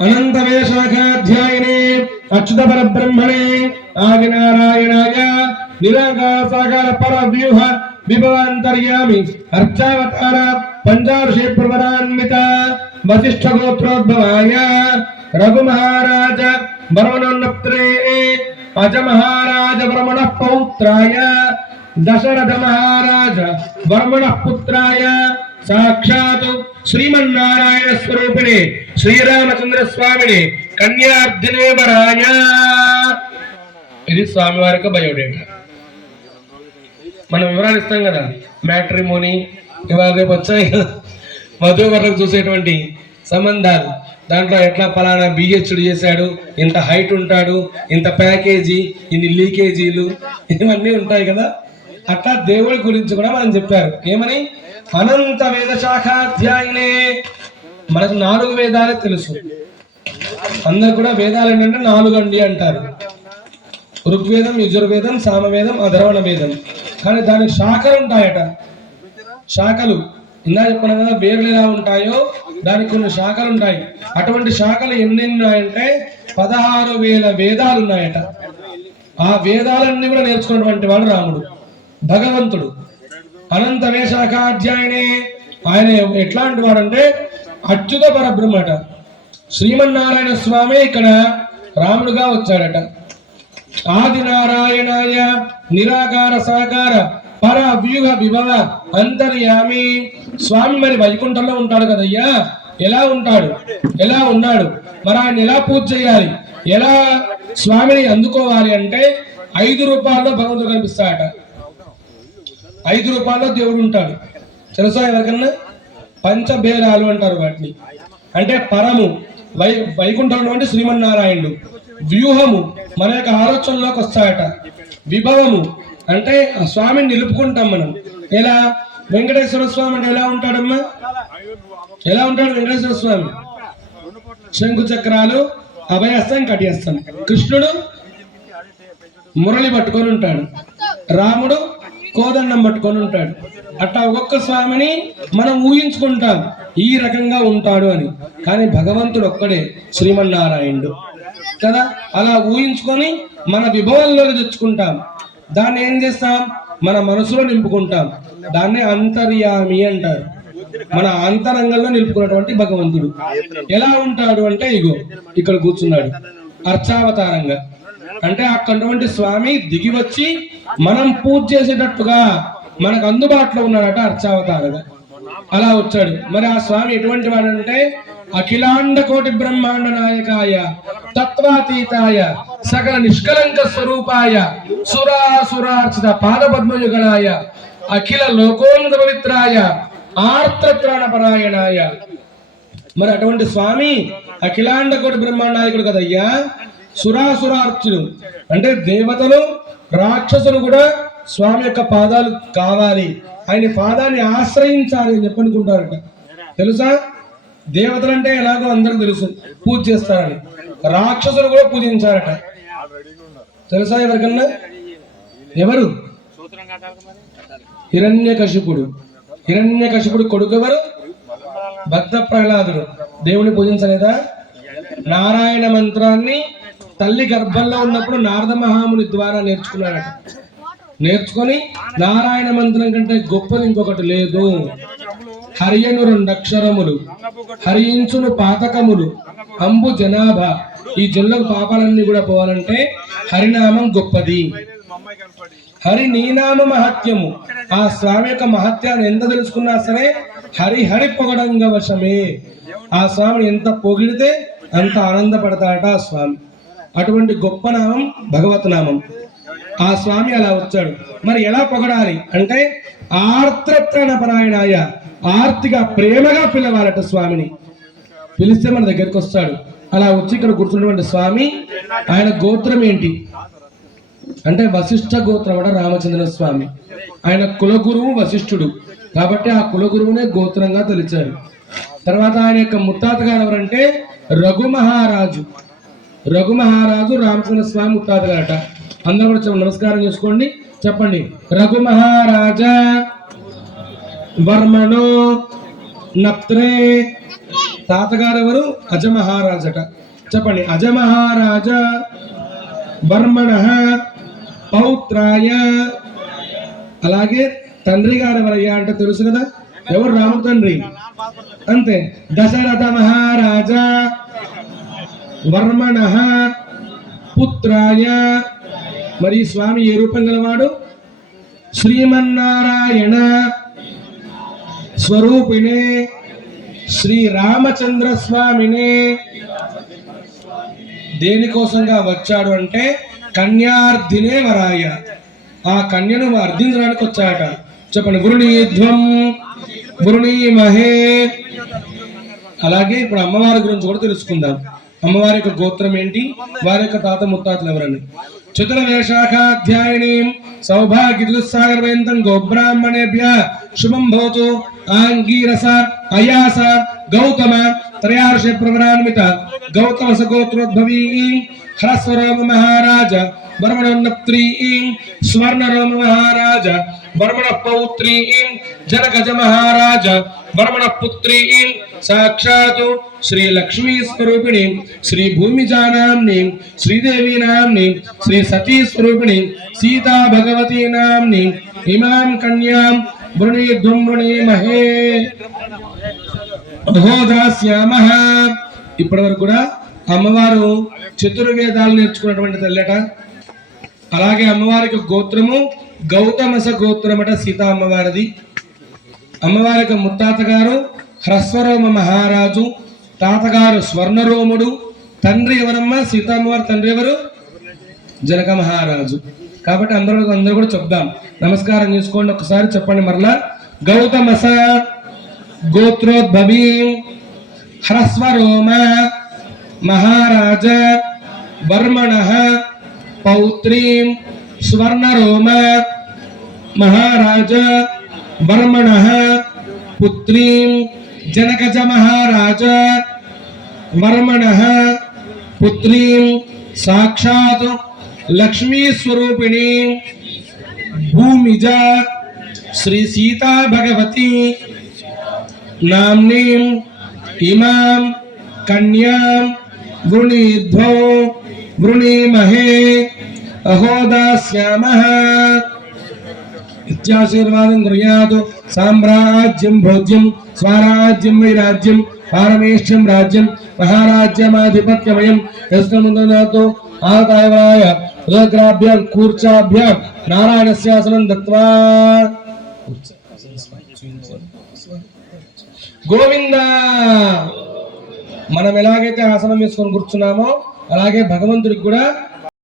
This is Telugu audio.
अनंत वेशाखाध्यायिने अच्युत परब्रह्मणे आदिनारायणाय निराकार साकार परव्यूह विभवांतर्यामि अर्चावतार पंचार्षि प्रवरान्वित वसिष्ठ गोत्रोद्भवाय रघु महाराज वर्मणोन्नप्त्रे अज महाराज वर्मण पौत्राय दशरथ महाराज वर्मण पुत्राय साक्षात् श्रीमन्नारायण स्वरूपिणे श्रीरामचंद्र स्वामिने कन्यार्जुने वराय ఇది స్వామి వారికి బయోడేటా. మనం వివరాలు ఇస్తాం కదా, మ్యాట్రిమోని ఇవాళ రేపు వచ్చాయి వధూవరులకు చూసేటువంటి సంబంధాలు. దాంట్లో ఎట్లా ఫలానా బిహెచ్డి చేశాడు, ఇంత హైట్ ఉంటాడు, ఇంత ప్యాకేజీ, ఇన్ని లీకేజీలు, ఇవన్నీ ఉంటాయి కదా. అట్లా దేవుడి గురించి కూడా మనం చెప్పారు. ఏమని? అనంత వేద శాఖాధ్యాయునే. మనకు 4 వేదాలే తెలుసు. అందరు కూడా వేదాలు ఏంటంటే 4 అండి అంటారు. ఋగ్వేదం, యజుర్వేదం, సామవేదం, అధర్వణ వేదం. కానీ దానికి శాఖలు ఉంటాయట. శాఖలు ఇందా చెప్పిన కదా, వేర్లు ఎలా ఉంటాయో దానికి కొన్ని శాఖలు ఉంటాయి. అటువంటి శాఖలు ఎన్ని ఉన్నాయంటే 16,000 వేదాలు ఉన్నాయట. ఆ వేదాలన్నీ కూడా నేర్చుకున్నటువంటి వాడు రాముడు, భగవంతుడు. అనంత వేశాఖాధ్యాయనే. ఆయన ఎట్లాంటి వాడంటే అచ్యుత పరబ్రహ్మట. శ్రీమన్నారాయణ స్వామి ఇక్కడ రాముడుగా వచ్చాడట. ఆది నారాయణాయ నిరాకార సాకార పర వ్యూహ విభవ అంతర్యామి. స్వామి మరి వైకుంఠంలో ఉంటాడు కదయ్యా. ఎలా ఉంటాడు, ఎలా ఉన్నాడు, మరి ఆయన ఎలా పూజ చేయాలి, ఎలా స్వామిని అందుకోవాలి అంటే 5 రూపాయల్లో భగవంతుడు కనిపిస్తాడట. 5 రూపాయల్లో దేవుడు ఉంటాడు. తెలుసా ఎవరికన్నా? పంచబేరాలు అంటారు వాటిని. అంటే పరము వైకుంఠంలో అంటే శ్రీమన్నారాయణుడు, వ్యూహము మన యొక్క ఆలోచనలోకి వస్తాయట, విభవము అంటే స్వామిని నిలుపుకుంటాం మనం. ఎలా? వెంకటేశ్వర స్వామి అంటే ఎలా ఉంటాడమ్మా? ఎలా ఉంటాడు వెంకటేశ్వర స్వామి? శంకు చక్రాలు, అభయస్తం, కటిహస్తం. కృష్ణుడు మురళి పట్టుకొని ఉంటాడు, రాముడు కోదండం పట్టుకొని ఉంటాడు. అట్లా ఒక్కొక్క స్వామిని మనం ఊహించుకుంటాం ఈ రకంగా ఉంటాడు అని. కానీ భగవంతుడు ఒక్కడే శ్రీమన్నారాయణుడు కదా. అలా ఊహించుకొని మన విభవంలోకి తెచ్చుకుంటాం. దాన్ని ఏం చేస్తాం? మన మనసులో నింపుకుంటాం. దాన్ని అంతర్యామి అంటారు. మన అంతరంగంలో నిలుపుకున్నటువంటి భగవంతుడు ఎలా ఉంటాడు అంటే ఇగో ఇక్కడ కూర్చున్నాడు అర్చావతారంగా. అంటే అక్కడటువంటి స్వామి దిగి వచ్చి మనం పూజ చేసేటట్టుగా మనకు అందుబాటులో ఉన్నాడట అర్చావతారంగా. అలా వచ్చాడు. మరి ఆ స్వామి ఎటువంటి వాడంటే అఖిలాండ కోటి బ్రహ్మాండ నాయకాయ తత్వాతీతాయ సకల నిష్కలంక స్వరూపాయ సురాసురార్చిత పాద పద్మయుగళాయ అఖిల లోకోన్నత పవిత్రాయ ఆర్త్రత్రాణ పరాయణాయ. మరి అటువంటి స్వామి అఖిలాండ కోటి బ్రహ్మాండ నాయకుడు కదయ్యా. సురాసురార్చులు అంటే దేవతలు, రాక్షసులు కూడా స్వామి యొక్క పాదాలు కావాలి, ఆయన పాదాన్ని ఆశ్రయించాలి అని చెప్పనుకుంటారట. తెలుసా? దేవతలు అంటే ఎలాగో అందరికి తెలుసు, పూజ చేస్తారని. రాక్షసులు కూడా పూజించారట. తెలుసా ఎవరికన్నా? ఎవరు? హిరణ్యకశిపుడు. హిరణ్యకశిపుడు కొడుకు ఎవరు? భక్త ప్రహ్లాదుడు. దేవుని పూజించలేదా? నారాయణ మంత్రాన్ని తల్లి గర్భంలో ఉన్నప్పుడు నారద మహాముని ద్వారా నేర్చుకున్నాడట. నేర్చుకొని నారాయణ మంత్రం కంటే గొప్పది ఇంకొకటి లేదు. హరియను 2 అక్షరములు, హరించును పాతకములు, అంబు జనాభా. ఈ జన్లకు పాపాలన్నీ కూడా పోవాలంటే హరినామం గొప్పది. హరి నీనామ మహత్యము. ఆ స్వామి యొక్క మహత్యాన్ని ఎంత తెలుసుకున్నా సరే హరి పొగడంగ వశమే. ఆ స్వామిని ఎంత పొగిడితే అంత ఆనందపడతాడట ఆ స్వామి. అటువంటి గొప్ప నామం భగవత్ నామం. ఆ స్వామి అలా వచ్చాడు. మరి ఎలా పొగడాలి అంటే ఆర్త్రత్రాణ పరాయణాయ. ఆర్తిగా ప్రేమగా పిలవాలట స్వామిని. పిలిస్తే మన దగ్గరికి వస్తాడు. అలా వచ్చి ఇక్కడ కూర్చున్నటువంటి స్వామి, ఆయన గోత్రం ఏంటి అంటే వశిష్ఠ గోత్రం అట రామచంద్ర స్వామి. ఆయన కులగురువు వశిష్ఠుడు కాబట్టి ఆ కులగురువునే గోత్రంగా తెలిచాడు. తర్వాత ఆయన యొక్క ముత్తాత గారు ఎవరంటే రఘు మహారాజు. రఘు మహారాజు రామచంద్ర స్వామి ముత్తాత గారట. అందరూ కూడా నమస్కారం చేసుకోండి, చెప్పండి. రఘు మహారాజా వర్మణో నప్త్రే తాతగారు ఎవరు? అజమహారాజట. చెప్పండి. అజమహారాజ బర్మణ పౌత్రాయ. అలాగే తండ్రి గారు ఎవరయ్యా అంటే తెలుసు కదా, ఎవరు? రాముడు తండ్రి, అంతే. దశరథ మహారాజా వర్మణ పుత్రాయ. మరి స్వామి ఏ రూపం గలవాడు? శ్రీమన్నారాయణ స్వరూపిణే శ్రీరామచంద్ర స్వామినే. దేనికోసంగా వచ్చాడు అంటే కన్యార్థినే వరాయ, ఆ కన్యను అర్థించడానికి వచ్చాట. చెప్పండి. వృణీధ్వం వృణీమహే. అలాగే ఇప్పుడు అమ్మవారి గురించి కూడా తెలుసుకుందాం. అమ్మవారి యొక్క గోత్రం ఏంటి, వారి యొక్క తాత ముత్తాతలు ఎవరని. చతుర్వేశాఖాధ్యాయిని సౌభాగ్యసాగరవేంతం గోబ్రాహ్మణేభ్య శుభం భవతు. ఆంగీరస అయాస గౌతమ త్రయార్ష ప్రవరాన్విత గౌతమ సగోత్రోద్భవీ హ్రస్వరోమ మహారాజ బర్మణోన్నప్త్రీ స్వర్ణరోమ మహారాజ బర్మణ పౌత్రీ జనగజ మహారాజ బర్మణ పుత్రీ సాక్షాత్ శ్రీ లక్ష్మీ స్వరూపిణి శ్రీ భూమిజానాంని శ్రీదేవి నాంని శ్రీ సతీ స్వరూపిణి సీతా భగవతీ నాంని ఇమాం కన్యాం వృణీధ్వం వృణీమహే అహోదాస్యామః. ఇప్పటి వరకు కూడా అమ్మవారు చతుర్వేదాలు నేర్చుకున్నటువంటి తల్లట. అలాగే అమ్మవారికి గోత్రము గౌతమస గోత్రమట, సీతా అమ్మవారిది. అమ్మవారికి ముత్తాత గారు హ్రస్వరోమ మహారాజు, తాతగారు స్వర్ణరోముడు. తండ్రి ఎవరమ్మా? సీతామ్మవారి తండ్రి ఎవరు? జనక మహారాజు. కాబట్టి అందరూ కూడా చెప్దాం. నమస్కారం చేసుకోండి ఒకసారి, చెప్పండి మరలా. గౌతమస గోత్రోద్భవీ హ్రస్వరోమ మహారాజ బర్మణ పౌత్రీం స్వర్ణరోమ మహారాజ బర్మణ పుత్రీం జనకజ మహారాజ బర్మణ పుత్రీం సాక్షాత్ లక్ష్మీ స్వరూపిణి భూమిజ శ్రీ సీతా భగవతి నామ్నీం ఇమాం కన్యాం వృణీధ్వో వృణీమహే అహోదాస్యామః. ఇత్యాశీర్వాదం గృహ్యాతు. సామ్రాజ్యం భోజ్యం స్వరాజ్యం వైరాజ్యం పారమేష్యం రాజ్యం మహారాజ్యమాధిపత్యమయం యస్కముందనాతో ఆదాయవాయ ఉదగ్రాభ్యాం కూర్చాభ్యాం నారాయణస్యాసనం దత్వా. గోవింద. మనం ఎలాగైతే ఆసనం వేసుకొని కూర్చున్నామో అలాగే భగవంతుడికి కూడా